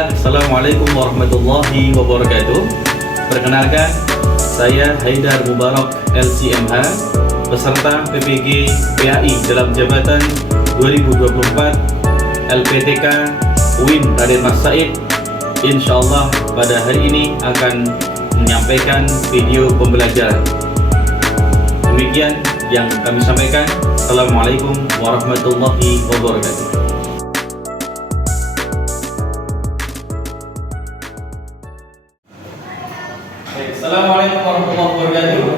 Bismillah, Assalamualaikum warahmatullahi wabarakatuh. Perkenalkan, saya Haidar Mubarak LCMH, peserta PPG PAI dalam jabatan 2024 LPTK UIN Raden Mas Said. Insyaallah pada hari ini akan menyampaikan video pembelajaran. Demikian yang kami sampaikan. Assalamualaikum warahmatullahi wabarakatuh. Assalamualaikum warahmatullahi wabarakatuh.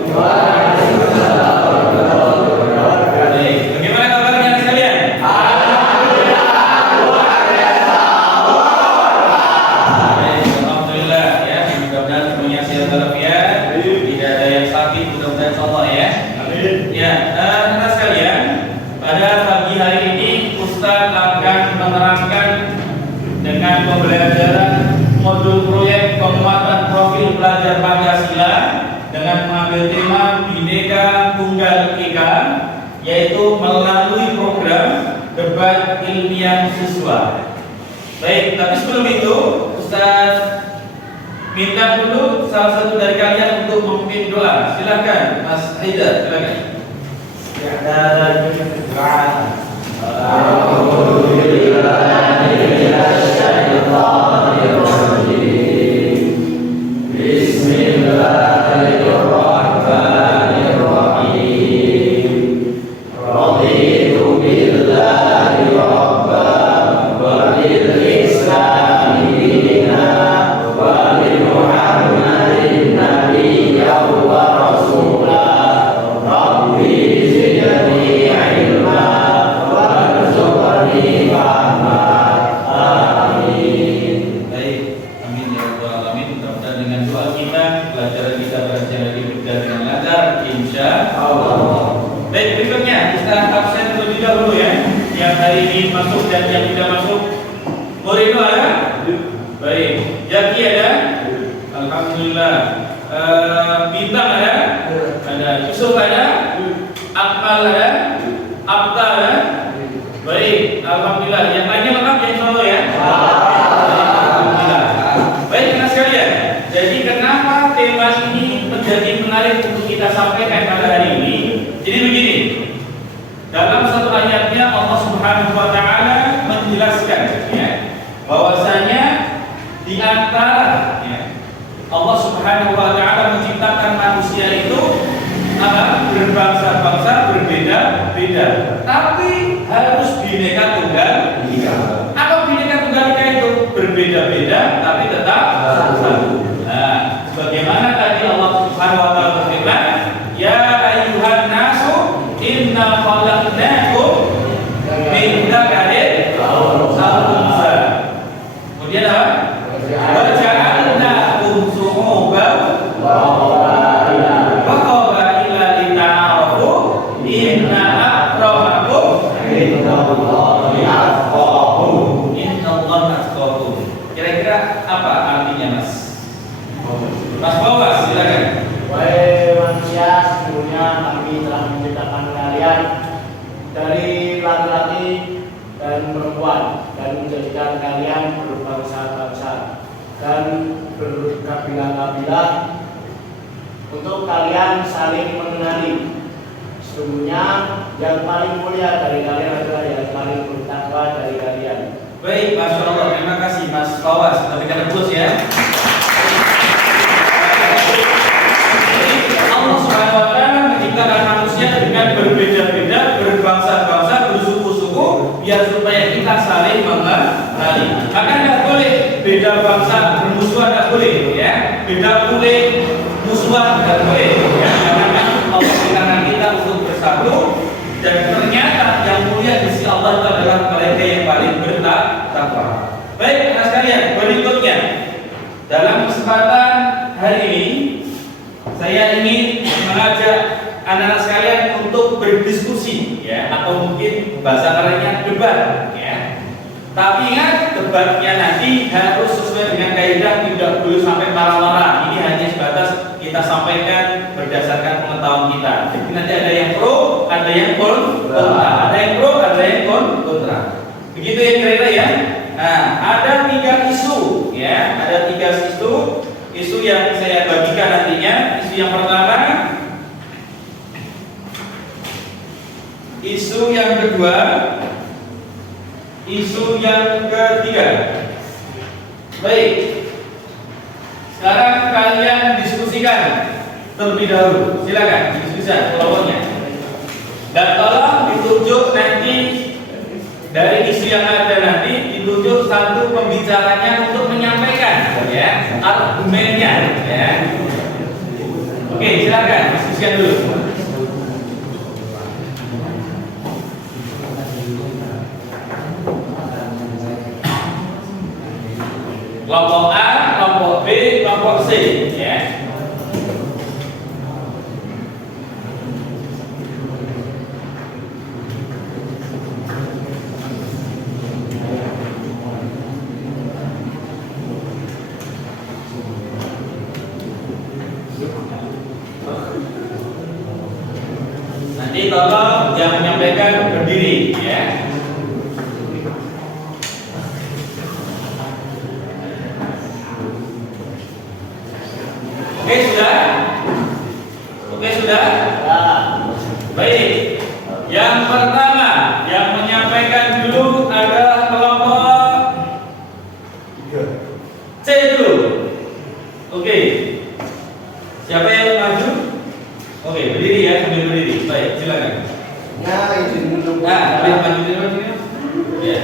Baik, bagaimana kabarnya sekalian? Alhamdulillah ya, mudah-mudahan semuanya sehat walafiat, tidak ada yang sakit, mudah-mudahan insyaallah ya. Amin. Ya, teman-teman sekalian, pada pagi hari ini Ustaz akan menerangkan dengan pembelajaran modul proyek penguatan profil pelajar Pancasila dengan mengambil tema Bhinneka Tunggal Ika, yaitu melalui program debat ilmiah siswa. Baik, tapi sebelum itu Ustaz minta dulu salah satu dari kalian untuk memimpin doa. Silakan Mas Haidar, silakan. Ya, dan doa. Masuk dan yang tidak masuk, Morido ada? Baik, Jaki ada? Alhamdulillah. Bintang ada? Ada. Yusuf ada? Akmal ada? Abta ada? Baik, Alhamdulillah. Yang lainnya lengkap ya insyaallah ya? Alhamdulillah. Baik teman sekalian, jadi kenapa tema ini menjadi menarik untuk kita sampaikan pada hari ini? Jadi begini, dalam satu ayatnya Allah Subhanahu wa taala menjelaskan ya, bahwasanya di antara ya, Allah Subhanahu wa taala menciptakan manusia itu berbangsa-bangsa berbeda-beda, tapi harus Bhinneka Tunggal Ika. Apa Bhinneka Tunggal Ika itu? Berbeda-beda tapi tetap satu. Nah, sebagaimana tadi Allah Subhanahu wa taala berfirman, ya ayyuhan nasu inna khalaqnakum min dzakarin wa unsa. Kemudian apa? Wa ja'alnakum syu'uban wa qabaila lita'arafu inna akramakum indallahi atqakum. Innallaha atqakum. Kira-kira apa artinya, Mas? Mas Bawas, silakan. Wahai manusia, sesungguhnya kami telah menciptakan kalian dari laki-laki dan perempuan dan menjadikan kalian berbangsa-bangsa dan berkabilah-kabilah untuk kalian saling mengenali. Sesungguhnya yang paling mulia dari kalian adalah yang paling bertakwa dari kalian. Baik, Masya Allah, terima kasih Mas Bawas. Tapi kata bos ya. Allah Subhanahu wa taala menciptakan manusia dengan berbeda-beda, berbangsa-bangsa, bersuku-suku, biar supaya kita saling mengenali. Maka tidak boleh beda bangsa bermusuhan, tidak boleh ya. Beda kulit musuhan tidak boleh ya. Karena Allah menciptakan kita untuk bersatu, dan ternyata yang mulia di sisi Allah itu adalah mereka yang paling bertakwa. Baik, anak sekalian, berikutnya dalam kesempatan hari ini saya ingin mengajak anak-anak sekalian untuk berdiskusi ya, atau mungkin bahasa kerennya debat ya. Tapi ingat, debatnya nanti harus sesuai dengan kaidah, tidak boleh sampai marah-marah. Ini hanya sebatas kita sampaikan berdasarkan pengetahuan kita. Jadi nanti ada yang pro, ada yang kontra, ada yang pro, ada yang kontra. Begitu ya kira-kira ya. Nah, ada 3 isu ya. Ada 3 isu yang saya bagikan nantinya. Isu yang pertama, isu yang kedua, isu yang ketiga. Baik, sekarang kalian diskusikan terlebih dahulu. Silakan diskusikan kelompoknya. Dan tolong ditunjuk nanti dari isu yang ada nanti ditunjuk satu pembicaranya untuk menyampaikan ya argumennya ya. Oke, silakan diskusikan dulu. Kelompok A, kelompok B, kelompok C ya. Nanti tolong yang menyampaikan berdiri ya. Oke sudah? Oke sudah? Baik. Yang pertama yang menyampaikan dulu adalah kelompok C dulu. Oke. Siapa yang maju? Oke, berdiri ya, sambil berdiri. Baik, silakan. Nah, izin untuk Boleh maju ya.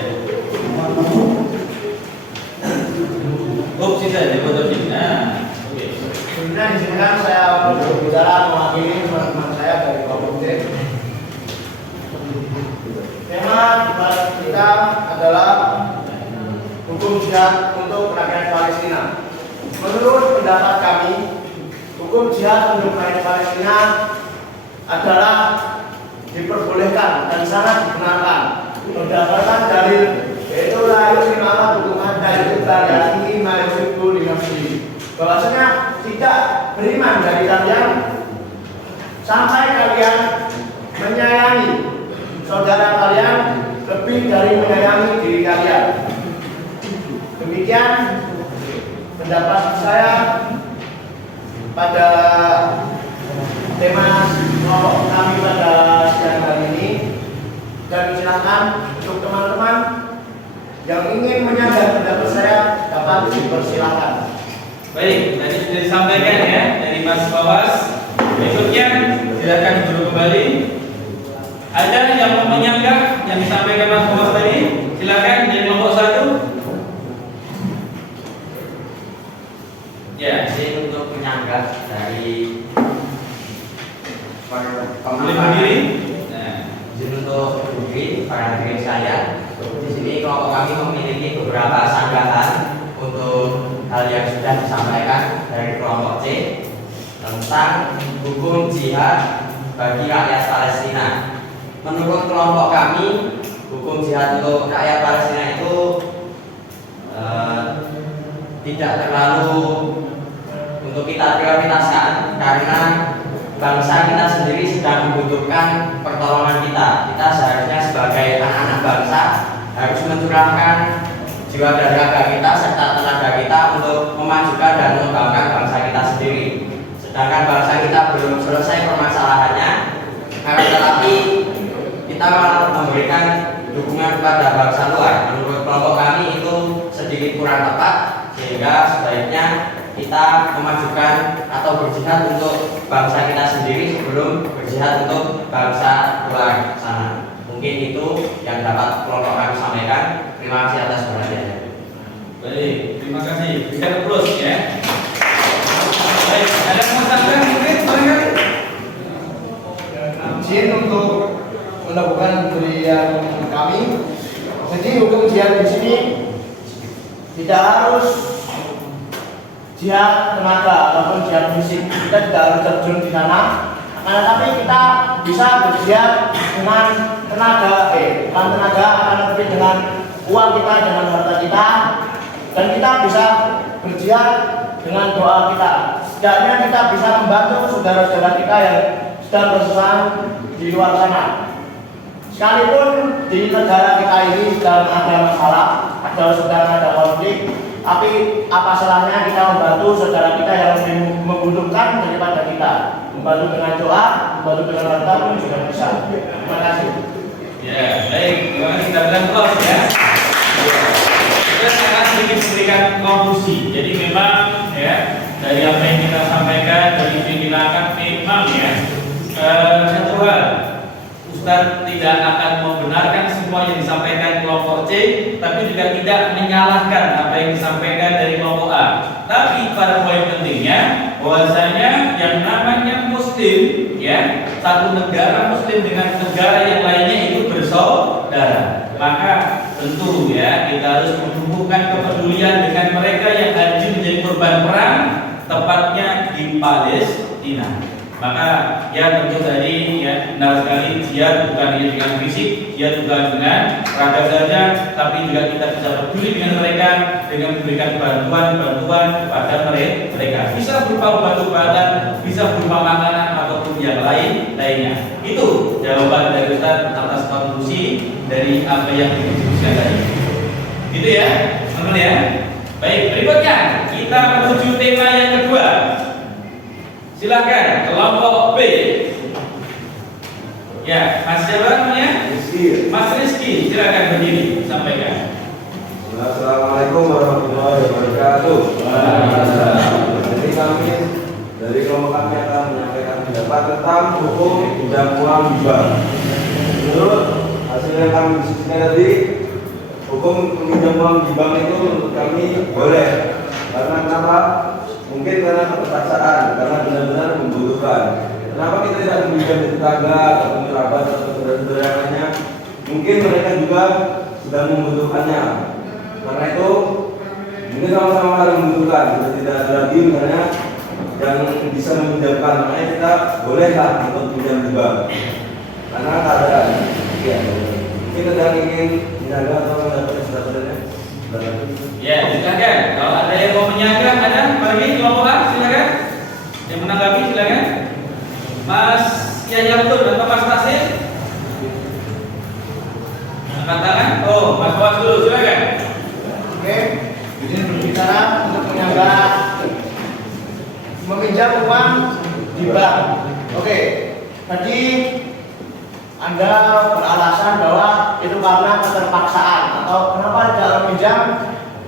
Sisa ya, foto sini. Nah, oke. sebenarnya di sini kan saya berbicara mewakili teman-teman saya dari kelompok C. Tema debat kita adalah hukum jihad untuk rakyat Palestina. Menurut pendapat kami, hukum jihad untuk rakyat Palestina adalah diperbolehkan dan sangat digunakan berdasarkan dalil, yaitu la yu'minu hukum hatta yu'tariati ma yusibu li nafsihi. Bahwasanya tidak beriman dari kalian sampai kalian menyayangi saudara kalian lebih dari menyayangi diri kalian. Demikian pendapat saya pada tema kelompok kami pada siang hari ini, dan silakan untuk teman-teman yang ingin menyanggah pendapat saya dapat dipersilakan. Baik, tadi sudah disampaikan ya dari Mas Bawas. Berikutnya silakan duduk kembali. Ada yang mau menyanggah yang disampaikan Mas Bawas tadi? Silakan dari kelompok 1. Ya, Ini untuk menyanggah dari boleh berdiri. Nah, izin untuk berdiri pada diri saya. Di sini kelompok kami memiliki beberapa sanggahan untuk hal yang sudah disampaikan dari kelompok C tentang hukum jihad bagi rakyat Palestina. Menurut kelompok kami, hukum jihad untuk rakyat Palestina itu tidak terlalu untuk kita prioritaskan, karena bangsa kita sendiri sedang membutuhkan pertolongan kita. Kita seharusnya sebagai anak-anak bangsa harus mencurahkan jiwa dan raga kita serta tenaga kita untuk memajukan dan mengembangkan bangsa kita sendiri. Sedangkan bangsa kita belum selesai permasalahannya, akan tetapi kita malah memberikan dukungan kepada bangsa luar. Menurut kelompok kami itu sedikit kurang tepat, sehingga sebaiknya kita memajukan atau berjihad untuk bangsa kita sendiri sebelum berjihad untuk bangsa luar sana. Mungkin itu yang dapat kelompok kami sampaikan. Terima kasih atas perhatiannya. baik, terima kasih. Berikan plus ya. Baik, ada yang mau tambah mungkin barangkali? Izin untuk melakukan berian kami. Jadi hukum jihad di sini tidak harus jihad tenaga ataupun jihad fisik, kita tidak harus terjun di sana. Tapi kita bisa berjihad dengan tenaga, bukan tenaga, akan lebih dengan uang kita, dengan harta kita, dan kita bisa berjihad dengan doa kita. Setidaknya kita bisa membantu saudara-saudara kita yang sedang bersusah di luar sana. Sekalipun di negara kita ini sedang ada masalah, sedang ada konflik, Tapi apa salahnya kita membantu saudara kita yang lebih membutuhkan daripada kita? Membantu dengan doa, membantu dengan harta pun juga bisa. Terima kasih. Ya, baik. Terima kasih kita bilang close ya. Kita akan sedikit memberikan konklusi. Jadi memang ya dari apa yang kita sampaikan, dari apa yang kita akan memang ya satu hal, Ustadz tidak akan membenarkan semua yang disampaikan kelompok C, tapi juga tidak menyalahkan apa yang disampaikan dari kelompok A. Tapi pada poin pentingnya bahwasanya yang namanya Muslim ya, satu negara Muslim dengan negara yang lainnya itu bersaudara. Maka tentu ya kita harus menumbuhkan kepedulian dengan mereka yang haji menjadi korban perang, tepatnya di Palestina. Maka ya tentu tadi ya benar sekali, jihad bukan hanya dengan fisik, jihad bukan dengan raga saja, tapi juga kita bisa peduli dengan mereka dengan memberikan bantuan kepada mereka. Bisa berupa obat-obatan, bisa berupa makanan ataupun yang lainnya. Itu jawaban dari Ustaz atas konklusi dari apa yang didiskusikan tadi. Gitu ya, teman-teman ya. Baik, berikutnya kita menuju tema yang kedua. Silakan kelompok B. Ya, Mas siapa namanya? Rizky. Mas Rizky, silakan berdiri, sampaikan. Assalamualaikum warahmatullahi wabarakatuh. Jadi kami dari kelompok kami akan menyampaikan pendapat tentang hukum pinjam uang di bank. Menurut hasil yang kami diskusikan tadi, hukum pinjam uang di bank itu menurut kami boleh. Karena kenapa? Mungkin karena keterpaksaan, karena benar-benar membutuhkan. Kenapa kita tidak meminjam di tetangga atau kerabat atau saudara-saudara lainnya? Mungkin mereka juga sedang membutuhkannya. Karena itu mungkin sama-sama harus membutuhkan. Kita tidak ada lagi misalnya yang bisa meminjamkan, makanya kita bolehlah untuk pinjam di bank. Karena keadaan. Ya, mungkin kita ingin menjaga atau mendapatkan saudara-saudaranya. Ya, silakan. Kalau ada yang mau menyaga, ada bagi kelompok A, silakan. Yang menanggapi silakan. Mas Yahya Abdul atau Mas Tasir? Angkat tangan. Oh, Mas Boas dulu, silakan. Oke, ini berbicara untuk menjaga meminjam uang di bank. Oke, tadi Anda beralasan bahwa itu karena keterpaksaan atau kenapa tidak meminjam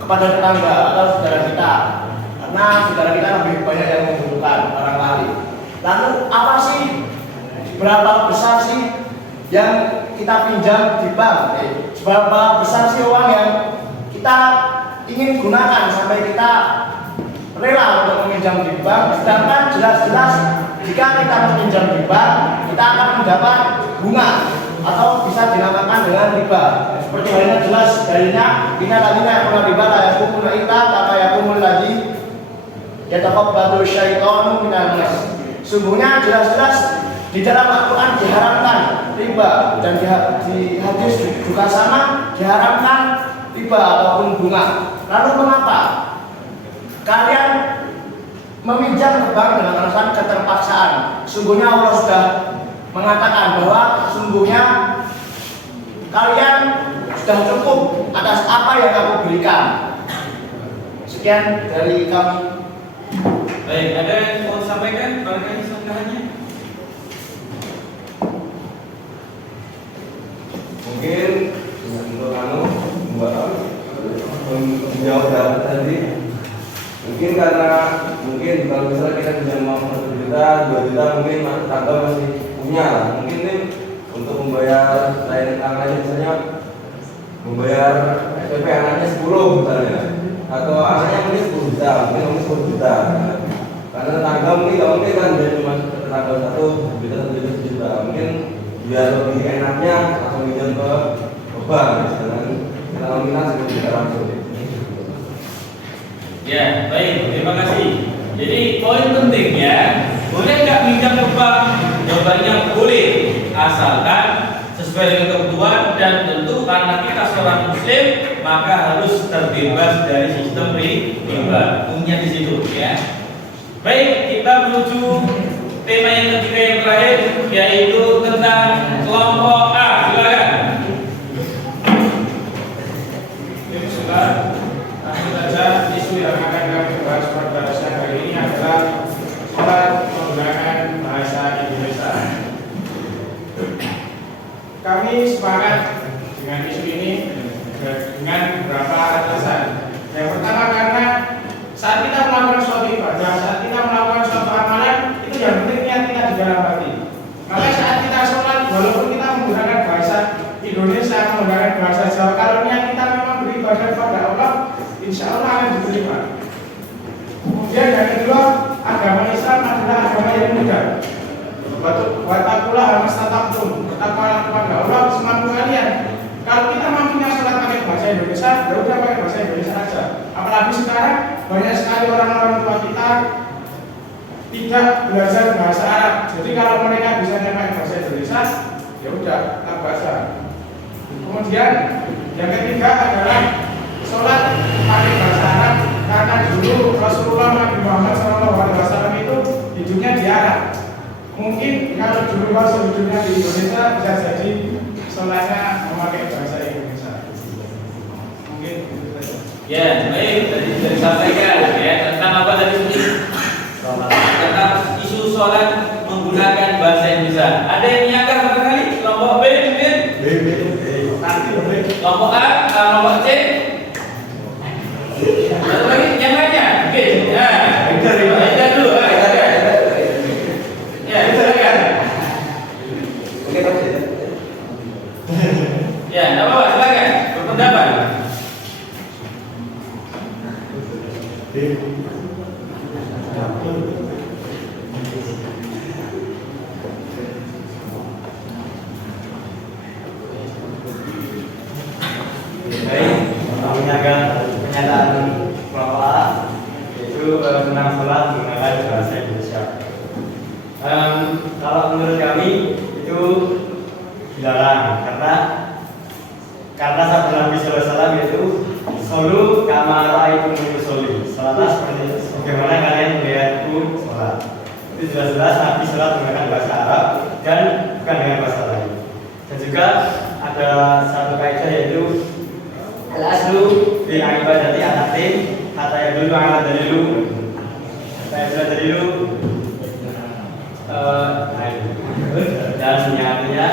kepada tetangga atau saudara kita, karena saudara kita lebih banyak yang membutuhkan barangkali. Lalu apa sih, berapa besar sih yang kita pinjam di bank? Berapa besar sih uang yang kita ingin gunakan sampai kita rela untuk meminjam di bank? Sedangkan jelas-jelas jika kita meminjam di bank, kita akan mendapat bunga atau bisa dinamakan dengan riba. Seperti halnya jelas darinya, kita tadinya yang pernah riba layak hukum ita apa yakumul lagi ya takut batu syaitonu minanas. Sungguhnya jelas-jelas di dalam Al-Quran diharamkan riba dan di hadis juga sama diharamkan riba ataupun bunga. Lalu mengapa kalian meminjam ke bank dengan alasan keterpaksaan? Sungguhnya Allah sudah mengatakan bahwa sungguhnya kalian sudah cukup atas apa yang aku berikan. Sekian dari kami. Baik, ada yang mau sampaikan barangkali sanggahannya? Mungkin untuk menjawab dari tadi, mungkin karena kalau misalnya kita pinjam uang 1 juta, 2 juta, mungkin tetangga masih punya lah. Mungkin ini untuk membayar lain misalnya membayar SPP anaknya 10 misalnya, atau anaknya mungkin 10 juta, mungkin 10 juta. Karena tetangga mungkin kan dia cuma tetangga 1 juta, mungkin biar lebih enaknya langsung pinjam ke bank, kalau kita seperti kita langsung. Ya, baik, terima kasih. Jadi poin pentingnya, boleh nggak pinjam ke bank? Jawabannya boleh, asalkan sesuai dengan kebutuhan dan tentu karena kita seorang Muslim maka harus terbebas dari sistem riba. Punya di situ, ya. Baik, kita menuju tema yang ketiga yang terakhir yaitu tentang kelompok A. Silakan. Silakan. Langsung saja. yang akan kami bahas pada siang hari ini adalah sholat menggunakan bahasa Indonesia. Kami sepakat dengan isu ini dengan beberapa alasan. Yang pertama karena saat kita melakukan suatu ibadah, saat kita melakukan suatu amalan, itu yang penting niat kita di dalam hati. Maka saat kita sholat, walaupun kita menggunakan bahasa Indonesia, menggunakan bahasa Jawa, kalau niat kita memang beribadah kepada Allah, insya Allah akan diterima. Kemudian yang kedua, agama Islam adalah agama yang mudah. Watakulah mastata'tum, bertakwalah kepada Allah semampu kalian. Kalau kita mampunya sholat pakai bahasa Indonesia, ya udah pakai bahasa Indonesia aja. Apalagi sekarang banyak sekali orang-orang tua kita tidak belajar bahasa Arab. Jadi kalau mereka bisa pakai bahasa Indonesia, ya udah tak bahasa. Kemudian yang ketiga adalah sholat pakai bahasa Arab, karena dulu Rasulullah Nabi Muhammad SAW itu hidupnya di Arab. Mungkin kalau dulu Rasul hidupnya di Indonesia, bisa jadi sholatnya memakai bahasa Indonesia. Mungkin itu saja. Ya, baik, tadi sudah disampaikan ya tentang apa tadi? Tentang isu sholat menggunakan bahasa Indonesia. Ada yang menyangka barangkali kelompok B, kelompok A, kelompok C. Lalu lagi yang lainnya, oke. Nah, dulu. Ya, silakan. Ya, tidak apa-apa, silakan berpendapat. Baik, pernyataan kelompok A yaitu tentang sholat menggunakan bahasa Indonesia. Kalau menurut kami itu dilarang karena sabda Nabi SAW itu solu kamara itu musolli, sholatlah sebagaimana kalian melihatku sholat. Itu jelas-jelas Nabi sholat menggunakan bahasa Arab dan bukan dengan bahasa lain. Dan juga ada satu kaidah yaitu al-aslu fi ibadati al-aqim hatta yadullu ala dalilu dan artinya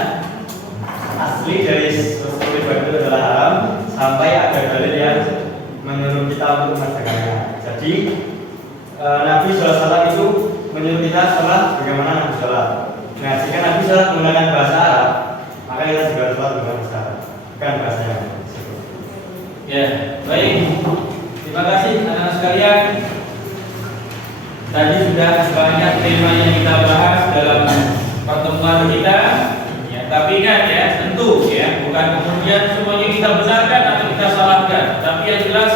asli dari sesuatu ibadah itu adalah haram sampai ada dalil yang menyuruh kita untuk mengerjakannya. Jadi Nabi SAW itu menyuruh kita sholat bagaimana Nabi sholat. Nah, jika Nabi sholat menggunakan bahasa Arab, maka kita juga sholat menggunakan bahasa Arab, bukan bahasa yang lain. Ya, baik. Terima kasih anak-anak sekalian. Tadi sudah banyak tema yang kita bahas dalam pertemuan kita. Ya, tapi ingat ya, tentu ya, bukan kemudian semuanya kita benarkan atau kita salahkan. Tapi yang jelas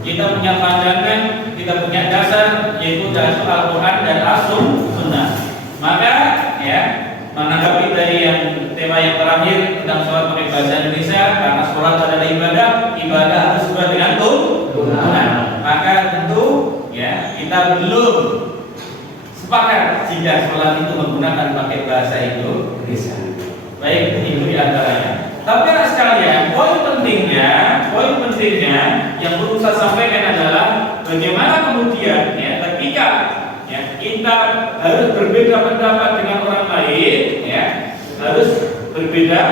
kita punya pandangan, kita punya dasar, yaitu dasar Al-Quran dan As-Sunnah. Maka ya, menanggapi dari yang tema yang terakhir tentang sholat pakai bahasa Indonesia, karena sholat adalah ibadah harus sesuai dengan tuntunan. Maka tentu ya kita belum sepakat jika sholat itu menggunakan pakai bahasa Indonesia. Baik, itu diantaranya. Tapi anak sekalian, poin pentingnya yang perlu saya sampaikan adalah bagaimana kemudian ya ketika ya kita harus berbeda pendapat dengan orang lain, ya harus berbeda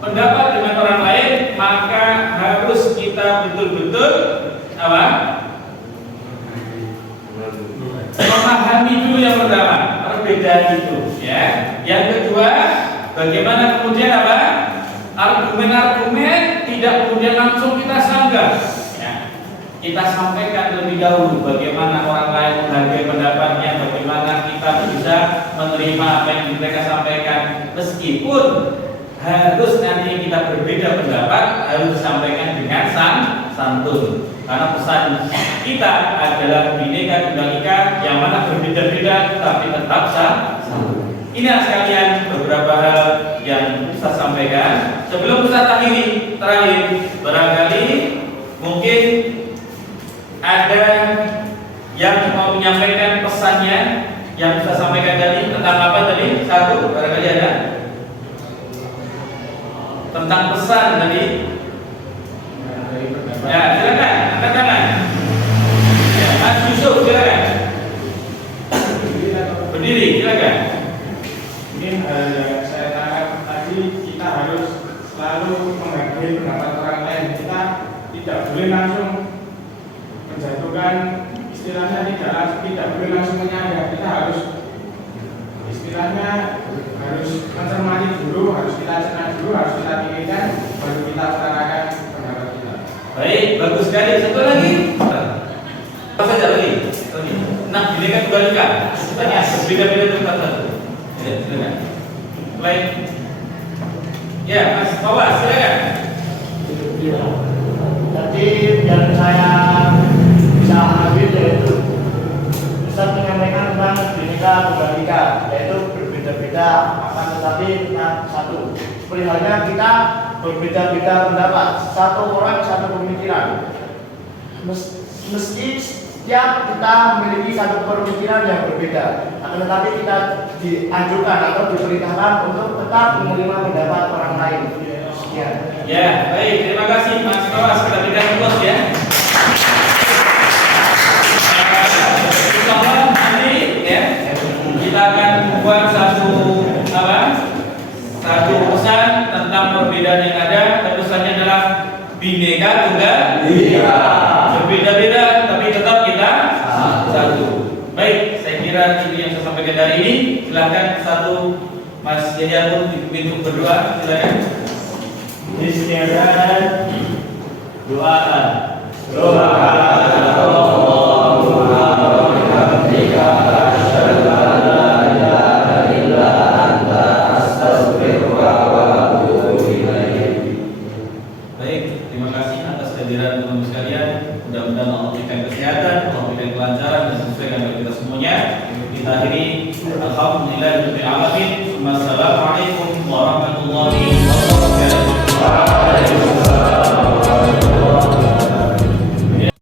pendapat dengan orang lain, maka harus kita betul-betul apa? Memahami dulu yang pertama perbedaan itu, ya. Yang kedua, bagaimana kemudian apa? Argumen-argumen tidak kemudian langsung kita sanggah. Ya. Kita sampaikan lebih dahulu bagaimana orang lain menghargai pendapatnya, bagaimana kita bisa menerima apa yang mereka sampaikan, meskipun harus nanti kita berbeda pendapat harus disampaikan dengan santun. Karena pesan kita adalah Bhinneka Tunggal Ika, yang mana berbeda-beda tapi tetap santun. Inilah sekalian beberapa hal yang saya sampaikan. Sebelum saya akhiri terakhir, barangkali mungkin ada yang mau menyampaikan pesannya yang saya sampaikan tadi tentang apa tadi? Satu, barangkali ada tentang pesan tadi. Ya, silakan, angkat tangan. berdiri, silakan. Mungkin yang saya tangkap tadi, kita harus selalu menghargai pendapat orang lain. Kita tidak boleh langsung menjatuhkan, istilahnya tidak boleh langsung menyadap. Kita harus istilahnya harus mencermati dulu, harus kita cerna dulu, harus kita pikirkan, baru kita utarakan pendapat kita. Baik, bagus sekali. Satu lagi. Apa saja lagi? Nah, ini kan kembalikan. Tanya beda-beda tempat satu. Ya, silakan. Lain. Ya, Mas Fawas, silakan. Jadi yang saya bisa ambil yaitu bisa menyampaikan tentang Bhinneka Tunggal Ika, yaitu berbeda-beda akan tetapi kita satu. Seperti halnya kita berbeda-beda pendapat, satu orang satu pemikiran. Meski setiap kita memiliki satu pemikiran yang berbeda, akan tetapi kita dianjurkan atau diperintahkan untuk tetap menerima pendapat orang lain. Sekian. Ya, baik. Terima kasih Mas Fawas. Kita berikan aplaus ya. Insyaallah nanti ya kita akan membuat satu pesan tentang perbedaan yang ada. Dan pesannya adalah Bhinneka Tunggal Ika. Berbeda-beda tapi tetap kita satu. Baik, saya kira ini yang saya sampaikan dari ini. Silakan satu Mas Yahya pun dipimpin untuk berdoa. Silakan. Istighfar, doakan. Baik, terima kasih atas kehadiran teman-teman sekalian. Mudah-mudahan Allah berikan kesehatan, Allah berikan kelancaran dan sesuaikan bagi kita semuanya. Kita akhiri. Alhamdulillahirabbil alamin. Wassalamualaikum warahmatullahi wabarakatuh.